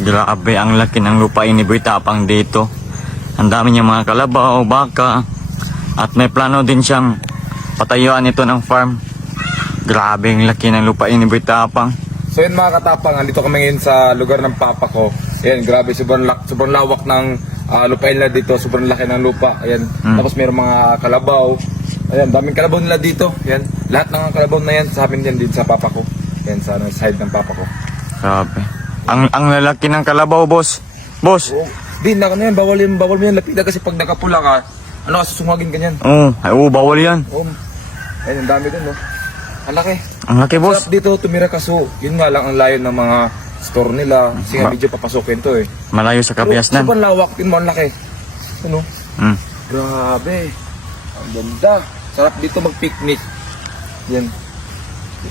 Grabe, ang laki ng lupain ni Boy Tapang dito. Ang dami niyang mga kalabaw, baka. At may plano din siyang patayuan ito ng farm. Grabe, ang laki ng lupain ni Boy Tapang. So yun mga katapang, andito kami ngayon sa lugar ng papa ko. Ayan, grabe, sobrang lawak ng lupain nila dito. Sobrang laki ng lupa. Ayan, tapos mayroong mga kalabaw. Ayan, daming kalabaw nila dito. Ayan, lahat ng kalabaw na yan sa amin yan din sa papa ko. Ayan, sa side ng papa ko. Grabe. Ang lalaki ng kalabaw, boss. Boss. Oh, di, na yan, bawal mo yan lapitan kasi pag nakapula ka, ano ka susungagin ganyan. Bawal yan. Ayan, ang dami dun, no? Ang laki. Ang laki, boss. Sarap dito tumira kaso, yun nga lang ang layo ng mga store nila. Kasi nga medyo papasukin to eh. Malayo sa Kabiasnan. Sobrang lawak, yun mo, ang laki. Ano? Mm. Grabe. Ang ganda. Sarap dito mag-picnic. Yan.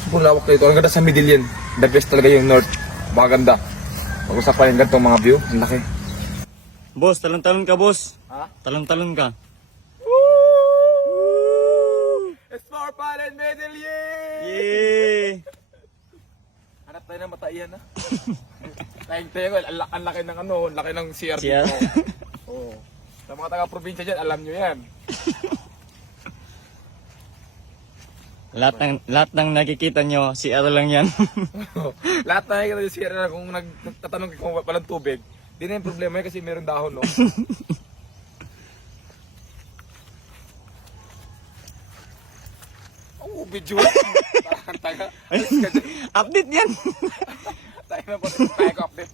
Sobrang lawak dito. Ang ganda sa middle yan. The best talaga yung north. Maganda. Pag-usapan yung ganitong mga view. Ang laki. Boss, talon-talon ka, boss. Ha? Talon-talon ka. It's for fun and middle year! Yay! Hanap tayo ng mataiyan ha. Tayo ko, ang laki ng ano, ang laki ng CR CR. dito. Oo. Sa mga taga-probinsya dyan, alam nyo yan. Lahat ng nakikita nyo, si Aro lang yan. Lahat na nakikita yung CR na kung nagtatanong kung walang tubig, di na yung problema yun kasi meron dahon, no? Oh, video. Parang taga. Update yan. Tayo na po. Tayo ko update.